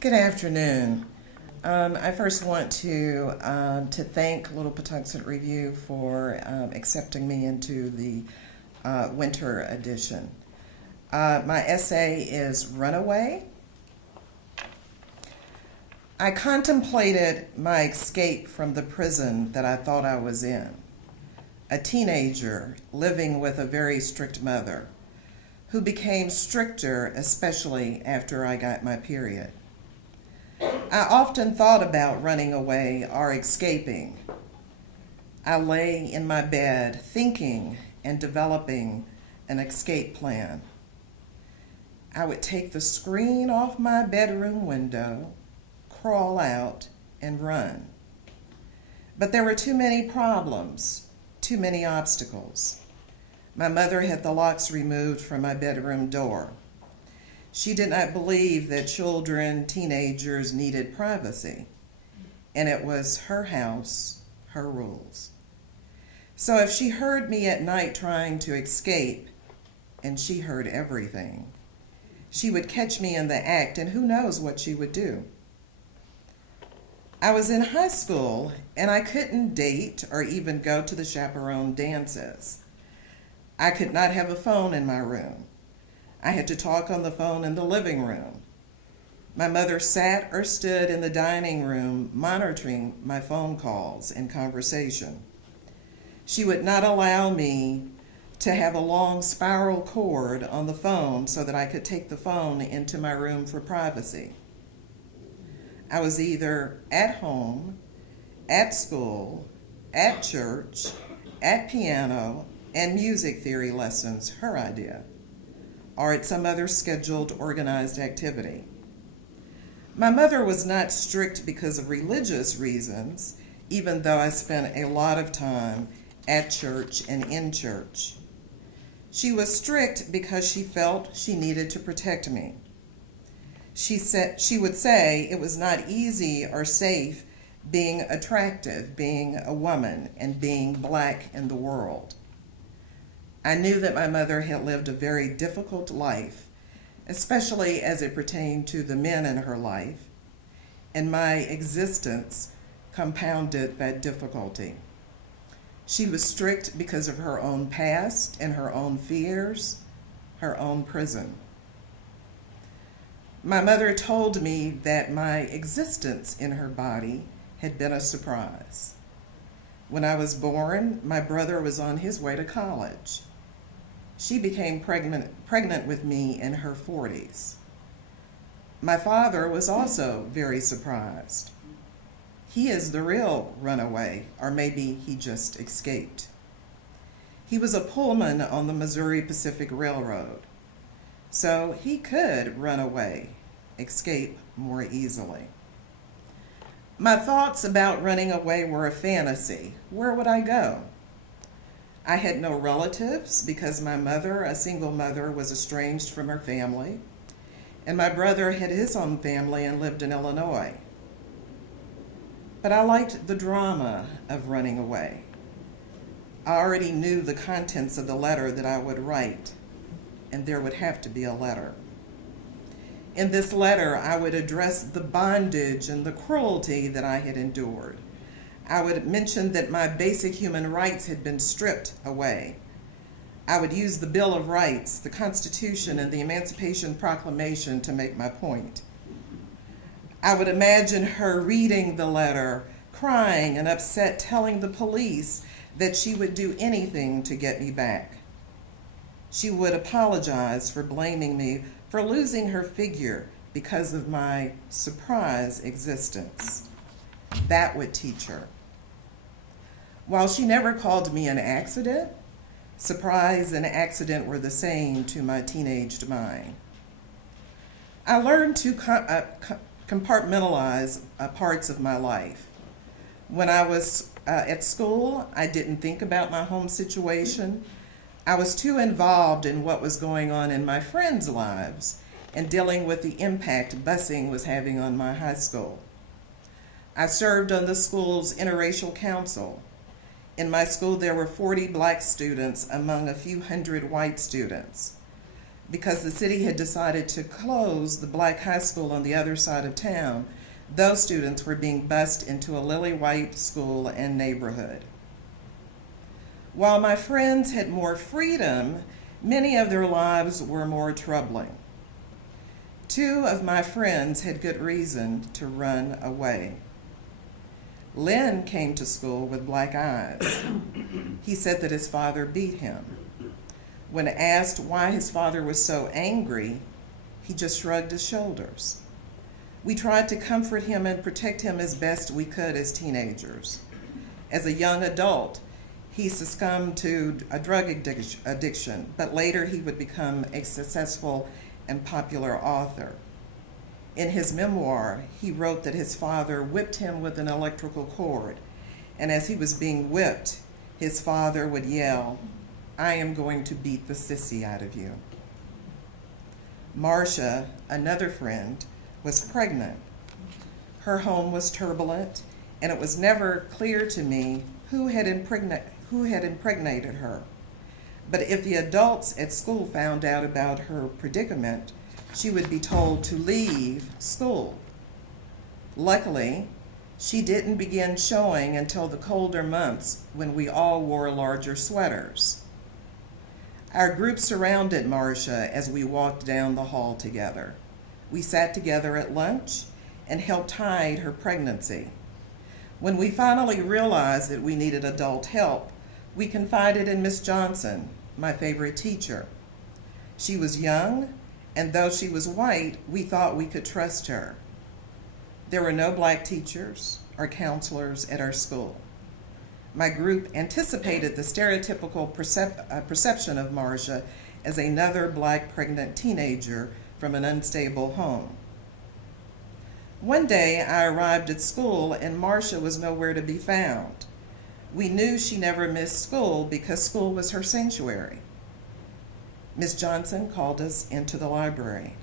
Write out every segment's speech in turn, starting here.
Good afternoon. I first want to thank Little Patuxent Review for accepting me into the winter edition. My essay is Runaway. I contemplated my escape from the prison that I thought I was in. A teenager living with a very strict mother who became stricter, especially after I got my period. I often thought about running away or escaping. I lay in my bed thinking and developing an escape plan. I would take the screen off my bedroom window, crawl out, and run. But there were too many problems, too many obstacles. My mother had the locks removed from my bedroom door. She did not believe that children, teenagers needed privacy, and it was her house, her rules. So if she heard me at night trying to escape, and she heard everything, she would catch me in the act, and who knows what she would do. I was in high school, and I couldn't date or even go to the chaperone dances. I could not have a phone in my room. I had to talk on the phone in the living room. My mother sat or stood in the dining room monitoring my phone calls and conversation. She would not allow me to have a long spiral cord on the phone so that I could take the phone into my room for privacy. I was either at home, at school, at church, at piano, and music theory lessons, her idea, or at some other scheduled, organized activity. My mother was not strict because of religious reasons, even though I spent a lot of time at church and in church. She was strict because she felt she needed to protect me. She would say it was not easy or safe being attractive, being a woman, and being black in the world. I knew that my mother had lived a very difficult life, especially as it pertained to the men in her life, and my existence compounded that difficulty. She was strict because of her own past and her own fears, her own prison. My mother told me that my existence in her body had been a surprise. When I was born, my brother was on his way to college. She became pregnant with me in her 40s. My father was also very surprised. He is the real runaway, or maybe he just escaped. He was a pullman on the Missouri Pacific Railroad, so he could run away, escape more easily. My thoughts about running away were a fantasy. Where would I go? I had no relatives because my mother, a single mother, was estranged from her family, and my brother had his own family and lived in Illinois. But I liked the drama of running away. I already knew the contents of the letter that I would write, and there would have to be a letter. In this letter, I would address the bondage and the cruelty that I had endured. I would mention that my basic human rights had been stripped away. I would use the Bill of Rights, the Constitution, and the Emancipation Proclamation to make my point. I would imagine her reading the letter, crying and upset, telling the police that she would do anything to get me back. She would apologize for blaming me for losing her figure because of my surprise existence. That would teach her. While she never called me an accident, surprise and accident were the same to my teenaged mind. I learned to compartmentalize parts of my life. When I was at school, I didn't think about my home situation. I was too involved in what was going on in my friends' lives and dealing with the impact busing was having on my high school. I served on the school's interracial council. In my school, there were 40 black students among a few hundred white students. Because the city had decided to close the black high school on the other side of town, those students were being bused into a lily-white school and neighborhood. While my friends had more freedom, many of their lives were more troubling. Two of my friends had good reason to run away. Lynn came to school with black eyes. He said that his father beat him. When asked why his father was so angry, he just shrugged his shoulders. We tried to comfort him and protect him as best we could as teenagers. As a young adult, he succumbed to a drug addiction, but later he would become a successful and popular author. In his memoir, he wrote that his father whipped him with an electrical cord, and as he was being whipped, his father would yell, "I am going to beat the sissy out of you." Marcia, another friend, was pregnant. Her home was turbulent, and it was never clear to me who had impregnated her. But if the adults at school found out about her predicament, she would be told to leave school. Luckily, she didn't begin showing until the colder months when we all wore larger sweaters. Our group surrounded Marcia as we walked down the hall together. We sat together at lunch and helped hide her pregnancy. When we finally realized that we needed adult help, we confided in Miss Johnson, my favorite teacher. She was young, and though she was white, we thought we could trust her. There were no black teachers or counselors at our school. My group anticipated the stereotypical perception of Marcia as another black pregnant teenager from an unstable home. One day I arrived at school and Marcia was nowhere to be found. We knew she never missed school because school was her sanctuary. Miss Johnson called us into the library.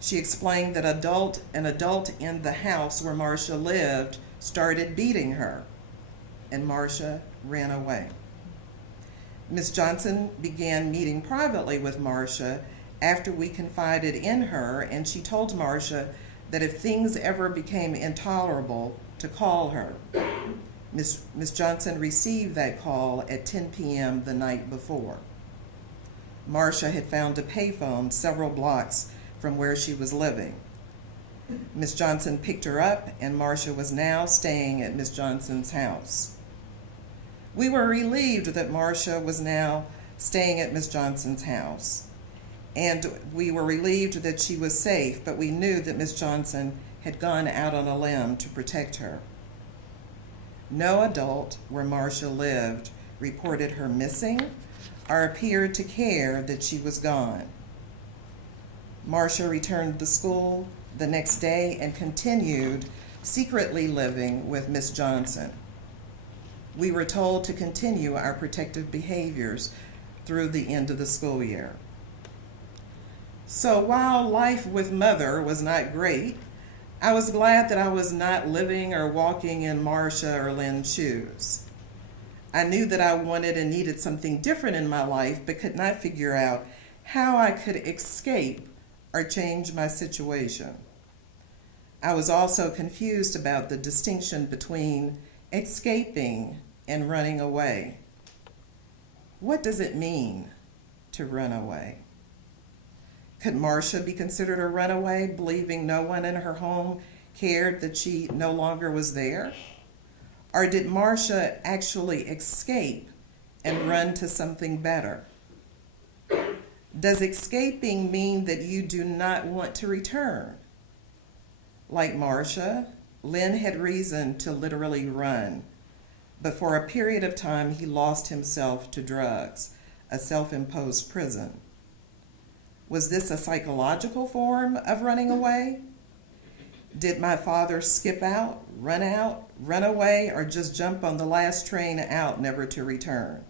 She explained that an adult in the house where Marcia lived started beating her, and Marcia ran away. Miss Johnson began meeting privately with Marcia after we confided in her, and she told Marcia that if things ever became intolerable, to call her. Miss Johnson received that call at 10 p.m. the night before. Marcia had found a payphone several blocks from where she was living. Miss Johnson picked her up, and Marcia was now staying at Miss Johnson's house. We were relieved that Marcia was now staying at Miss Johnson's house, and we were relieved that she was safe, but we knew that Miss Johnson had gone out on a limb to protect her. No adult where Marcia lived reported her missing or appeared to care that she was gone. Marcia returned to school the next day and continued secretly living with Miss Johnson. We were told to continue our protective behaviors through the end of the school year. So while life with Mother was not great, I was glad that I was not living or walking in Marcia or Lynn's shoes. I knew that I wanted and needed something different in my life, but could not figure out how I could escape or change my situation. I was also confused about the distinction between escaping and running away. What does it mean to run away? Could Marcia be considered a runaway, believing no one in her home cared that she no longer was there? Or did Marcia actually escape and run to something better? Does escaping mean that you do not want to return? Like Marcia, Lynn had reason to literally run, but for a period of time he lost himself to drugs, a self-imposed prison. Was this a psychological form of running away? Did my father skip out, run away, or just jump on the last train out, never to return?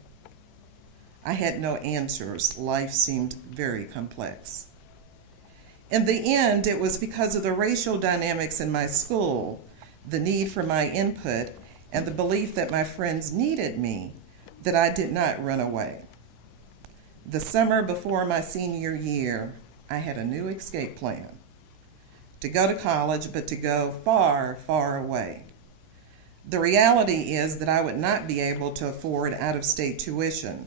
I had no answers. Life seemed very complex. In the end, it was because of the racial dynamics in my school, the need for my input, and the belief that my friends needed me that I did not run away. The summer before my senior year, I had a new escape plan. To go to college, but to go far, far away. The reality is that I would not be able to afford out-of-state tuition.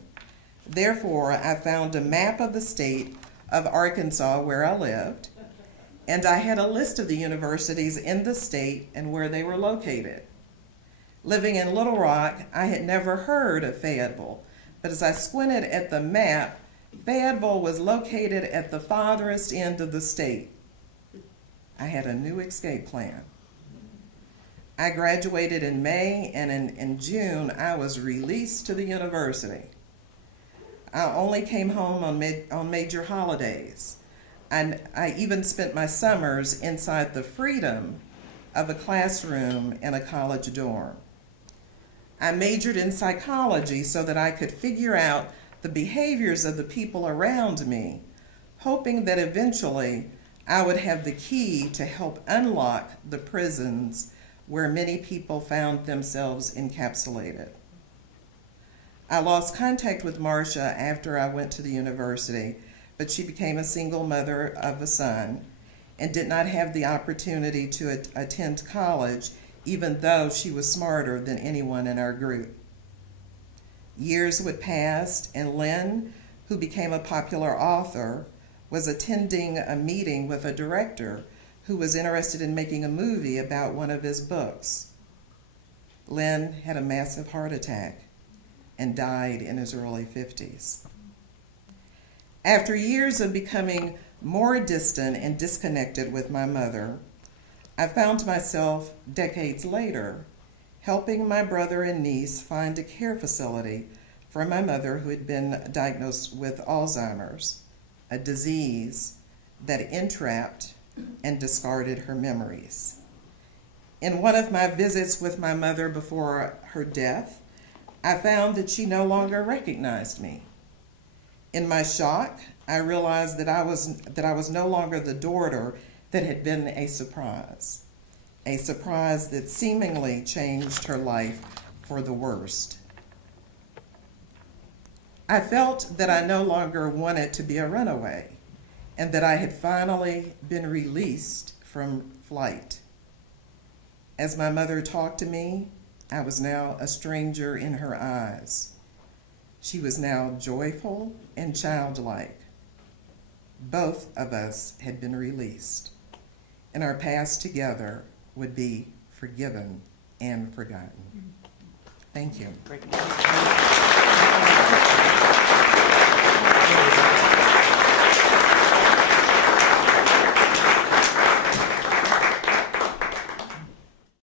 Therefore, I found a map of the state of Arkansas where I lived, and I had a list of the universities in the state and where they were located. Living in Little Rock, I had never heard of Fayetteville, but as I squinted at the map, Fayetteville was located at the farthest end of the state. I had a new escape plan. I graduated in May, and in June, I was released to the university. I only came home on major holidays, and I even spent my summers inside the freedom of a classroom in a college dorm. I majored in psychology so that I could figure out the behaviors of the people around me, hoping that eventually I would have the key to help unlock the prisons where many people found themselves encapsulated. I lost contact with Marcia after I went to the university, but she became a single mother of a son and did not have the opportunity to attend college, even though she was smarter than anyone in our group. Years would pass, and Lynn, who became a popular author, was attending a meeting with a director who was interested in making a movie about one of his books. Lynn had a massive heart attack and died in his early 50s. After years of becoming more distant and disconnected with my mother, I found myself, decades later, helping my brother and niece find a care facility for my mother who had been diagnosed with Alzheimer's, a disease that entrapped and discarded her memories. In one of my visits with my mother before her death, I found that she no longer recognized me. In my shock, I realized that I was no longer the daughter that had been a surprise that seemingly changed her life for the worst. I felt that I no longer wanted to be a runaway and that I had finally been released from flight. As my mother talked to me, I was now a stranger in her eyes. She was now joyful and childlike. Both of us had been released, and our past together would be forgiven and forgotten. Thank you.